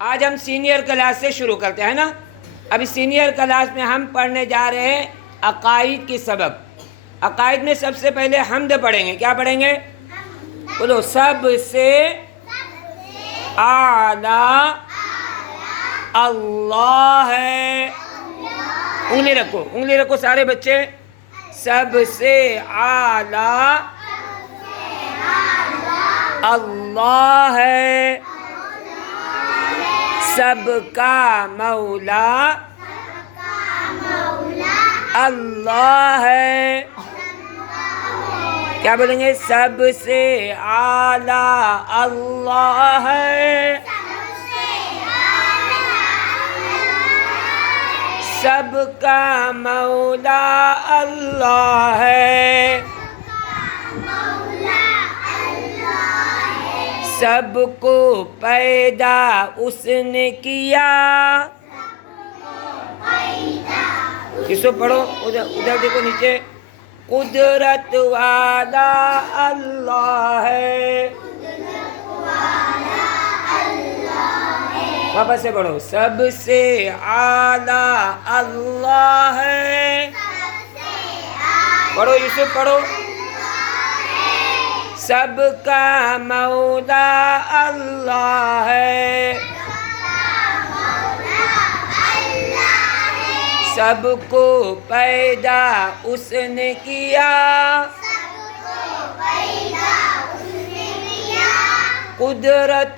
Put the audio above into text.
आज हम senior class से शुरू करते हैं ना। अभी सीनियर क्लास में हम पढ़ने जा रहे हैं अकाईद की सबक। अकाईद में सबसे पहले हम्द पढ़ेंगे। क्या पढ़ेंगे? बोलो, सबसे आला अल्लाह है। उंगली रखो सारे बच्चे। सबसे आला अल्लाह है, सबका मौला अल्लाह है। क्या बोलेंगे? सबसे आला अल्लाह है, सबका मौला अल्लाह है, सबको पैदा उसने किया। किसको पढ़ो? उधर देखो नीचे। कुदरत वाला अल्लाह है। वापस से पढ़ो। सबसे आला अल्लाह है। पढ़ो यूसुफ, पढ़ो। सबका मौला अल्लाह है, सबको पैदा उसने किया। कुदरत